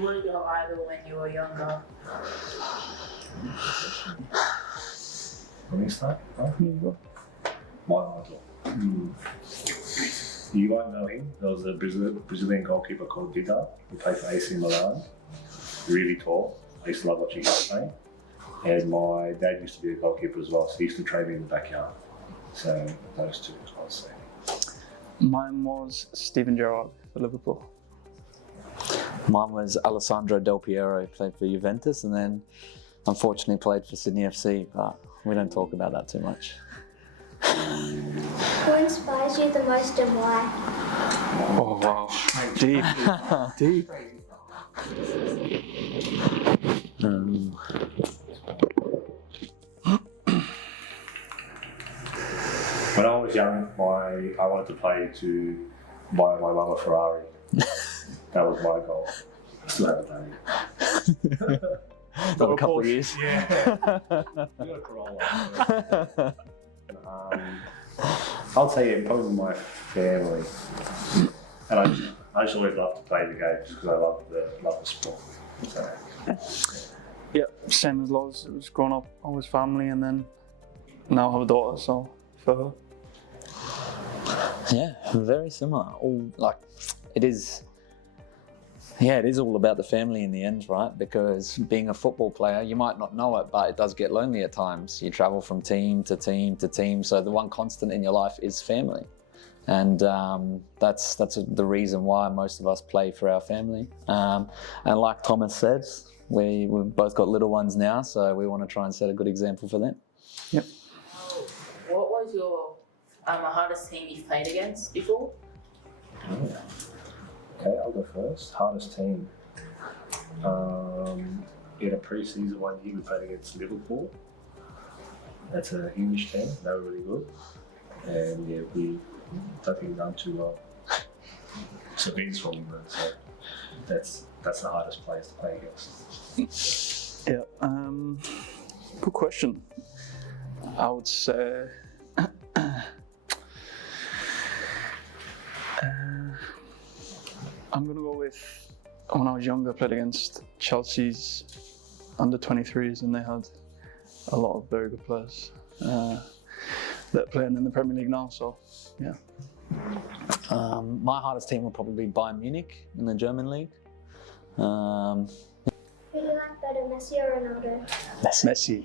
Who was your idol when you were younger? Let me start. Here you go. My idol. You might know him. There was a Brazilian goalkeeper called Vida. He played for AC Milan. Really tall. I used to love watching him play. And my dad used to be a goalkeeper as well, so he used to train me in the backyard. So those two, I would say. Mine was Steven Gerrard for Liverpool. Mine was Alessandro Del Piero, played for Juventus, and then unfortunately played for Sydney FC, but we don't talk about that too much. Who inspires you the most and why? Oh wow, deep, deep. When I was young, I wanted to play to buy my mum a Ferrari. That was my goal. I still haven't done it. Got a couple of years. Yeah. We got a Corolla. I'll tell you, probably my family. And I just always loved to play the game just because I love the sport. So, Yeah, same as Loz. It was growing up, always family, and then now I have a daughter, so for her. Yeah, very similar. It is all about the family in the end, right? Because being a football player, you might not know it, but it does get lonely at times. You travel from team to team to team, so the one constant in your life is family. And that's the reason why most of us play for our family. And like Thomas said, we've both got little ones now, so we want to try and set a good example for them. Yep. What was your hardest team you've played against before? okay, I'll go first. Hardest team. In a pre-season one year, we played against Liverpool. That's an English team. They were really good. And yeah, we don't think we've done too well. So Vin's from England, so that's the hardest place to play against. Yeah. Good question. I would say. I'm gonna go with when I was younger. I played against Chelsea's under 23s, and they had a lot of very good players that are playing in the Premier League now. So, yeah. My hardest team will probably be Bayern Munich in the German league. Who do you like better, Messi or Ronaldo? Messi.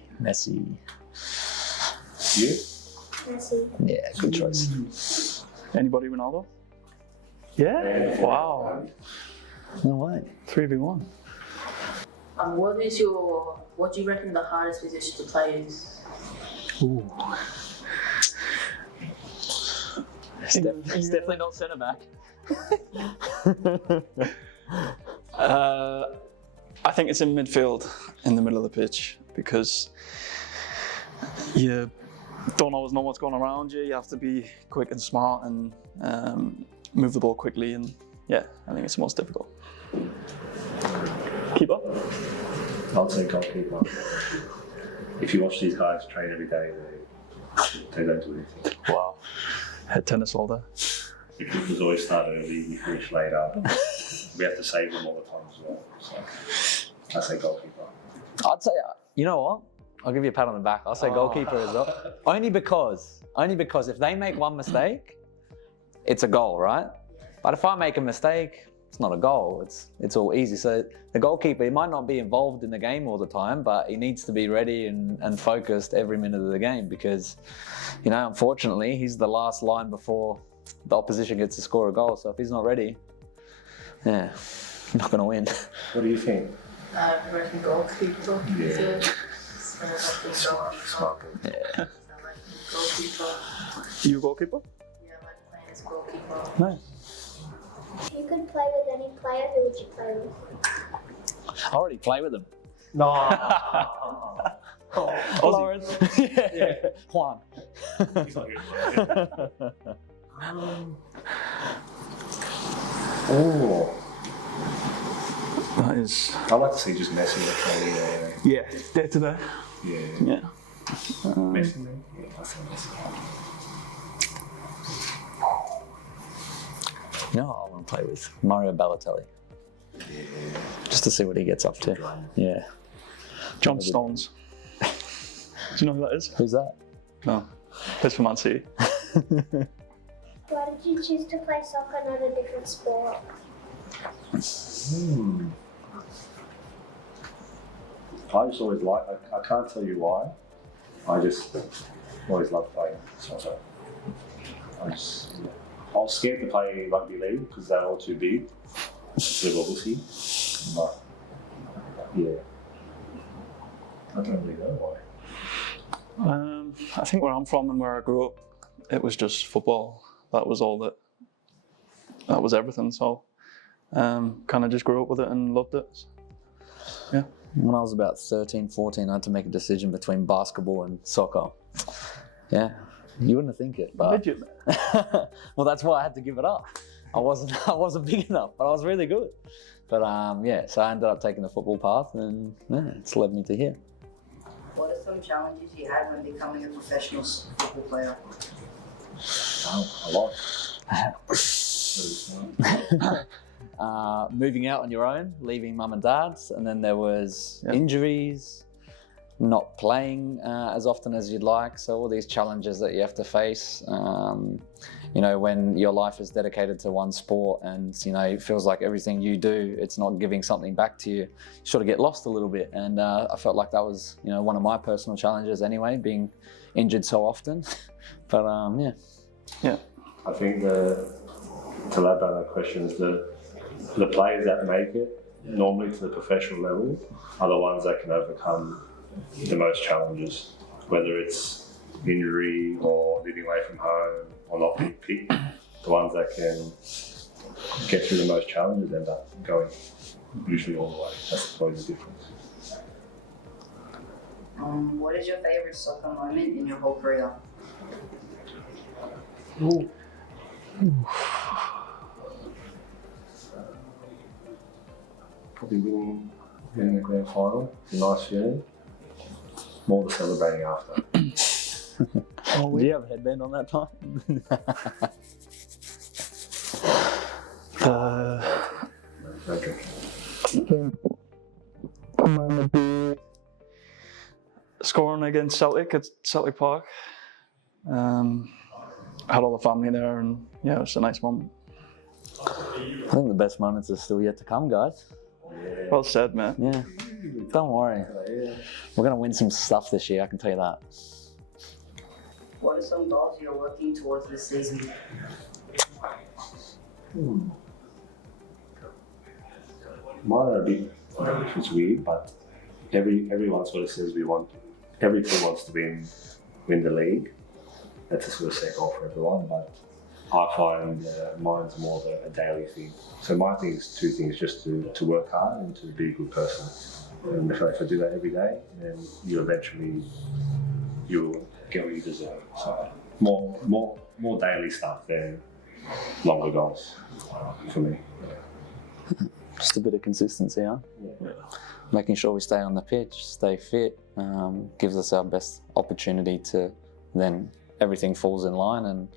You? Messi. Yeah, good choice. Anybody Ronaldo? Yeah. Wow. No way. 3v1. What do you reckon the hardest position to play is? Ooh. It's definitely not centre back. I think it's in midfield, in the middle of the pitch, because you don't always know what's going around you. You have to be quick and smart and move the ball quickly, and yeah, I think it's the most difficult. Keeper? I'll say goalkeeper. If you watch these guys train every day, they don't do anything. Wow. Head tennis all day. The kickers always start early, we finish later. We have to save them all the time as well. So I say goalkeeper. I'd say, you know what? I'll give you a pat on the back. I'll say goalkeeper as well. Only because if they make one mistake, it's a goal, right? But if I make a mistake, it's not a goal. It's all easy. So the goalkeeper, he might not be involved in the game all the time, but he needs to be ready and focused every minute of the game because, unfortunately, he's the last line before the opposition gets to score a goal. So if he's not ready, yeah, I'm not going to win. What do you think? I reckon goalkeeper. Yeah. Smart. Yeah. Goalkeeper. You goalkeeper? Yeah, I like playing as goalkeeper. Nice. If you could play with any player, who would you play with? I already play with them. No. Lawrence. Yeah. Juan. He's not good. Oh. That is. I'd like to see just Messi in the training. Yeah, day to day. Yeah. Yeah. Messi, man. Yeah, I say Messi. You know what I want to play with? Mario Balotelli. just to see what he gets up to. Yeah. John Stones. Do you know who that is? Who's that? No. Plays for Man City. Why did you choose to play soccer, not a different sport? I just always like, I can't tell you why. I just always loved playing soccer. I was scared to play rugby league because they're all too big. They're obviously. But, yeah. I don't really know why. I think where I'm from and where I grew up, it was just football. That was all that was everything. So kind of just grew up with it and loved it. Yeah. When I was about 13, 14, I had to make a decision between basketball and soccer. Yeah, you wouldn't think it, but Did you? well, that's why I had to give it up. I wasn't big enough, but I was really good. But yeah, so I ended up taking the football path, and yeah, it's led me to here. What are some challenges you had when becoming a professional football player? A lot. Moving out on your own, leaving mum and dad's, and then there was injuries, not playing as often as you'd like. So all these challenges that you have to face. You know, when your life is dedicated to one sport, and you know it feels like everything you do, it's not giving something back to you. You sort of get lost a little bit, and I felt like that was, you know, one of my personal challenges anyway, being injured so often. But yeah. I think to elaborate on that question is the players that make it normally to the professional level are the ones that can overcome the most challenges, whether it's injury or living away from home or not being picked. The ones that can get through the most challenges end up going usually all the way. That's probably the difference. What is your favourite soccer moment in your whole career? Probably winning the grand final. It's a nice feeling. More the celebrating after. Do you have a headband on that time? No drinking. Scoring against Celtic at Celtic Park. Had all the family there, and yeah, it was a nice moment. I think the best moments are still yet to come, guys. Well said, mate. Yeah, don't worry. We're going to win some stuff this year, I can tell you that. What are some goals you're working towards this season? Mine are a bit, it's weird, but everyone sort of says every team wants to win the league. That's a sort of set goal for everyone, but I find mine's more of a daily thing. So my thing is two things: just to work hard and to be a good person. And if I do that every day, then you'll get what you deserve. So more daily stuff than longer goals for me. Just a bit of consistency, huh? Yeah. Making sure we stay on the pitch, stay fit, gives us our best opportunity to then everything falls in line, and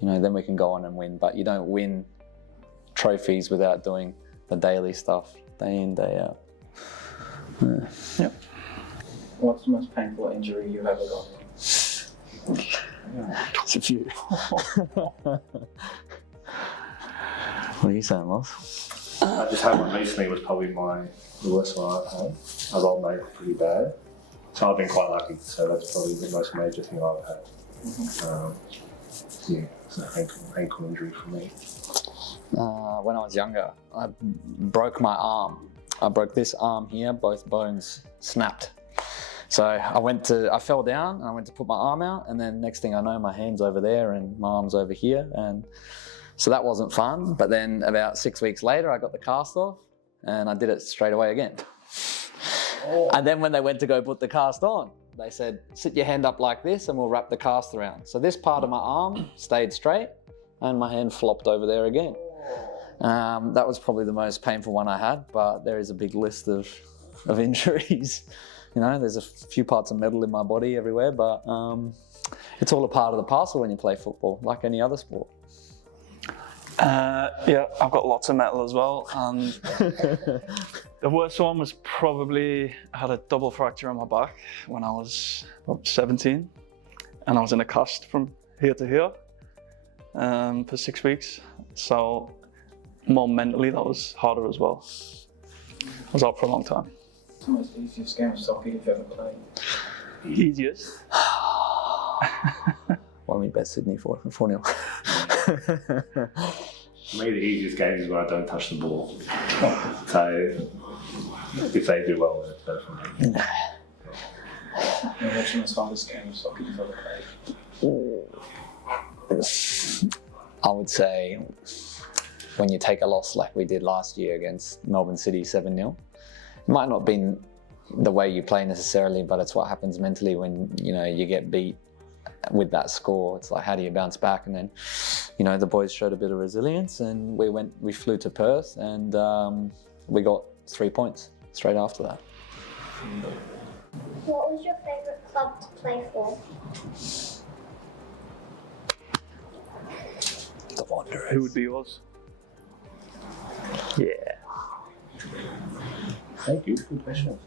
you know, then we can go on and win. But you don't win trophies without doing the daily stuff, day in, day out. Yeah. What's the most painful injury you've ever got? It's a few. What are you saying, Loss? I just had one recently. Was probably the worst one I've had. I rolled my ankle pretty bad, so I've been quite lucky. So that's probably the most major thing I've had. Yeah, it's an ankle injury for me. When I was younger, I broke my arm. I broke this arm here, both bones snapped. So I fell down and I went to put my arm out, and then next thing I know, my hand's over there and my arm's over here. And so that wasn't fun. But then about 6 weeks later, I got the cast off and I did it straight away again. And then when they went to go put the cast on, they said, sit your hand up like this and we'll wrap the cast around. So this part of my arm stayed straight and my hand flopped over there again. That was probably the most painful one I had, but there is a big list of injuries. You know, there's a few parts of metal in my body everywhere, but it's all a part of the parcel when you play football, like any other sport. Yeah, I've got lots of metal as well, and the worst one was probably I had a double fracture on my back when I was about 17, and I was in a cast from here to here for 6 weeks. So more mentally, that was harder as well. I was out for a long time. What's the most easiest game of soccer you've ever played? Easiest. When we bet Sydney 4-0. For me, the easiest game is when I don't touch the ball. So if they do well, it's better for me. And what's the most hardest game of soccer you've ever played? I would say when you take a loss like we did last year against Melbourne City 7-0. It might not have been the way you play necessarily, but it's what happens mentally when you get beat with that score. It's like, how do you bounce back? And then the boys showed a bit of resilience, and we flew to Perth, and we got 3 points straight after that. What was your favourite club to play for? The Wanderers. Who would be yours? Yeah. Thank you. Good question.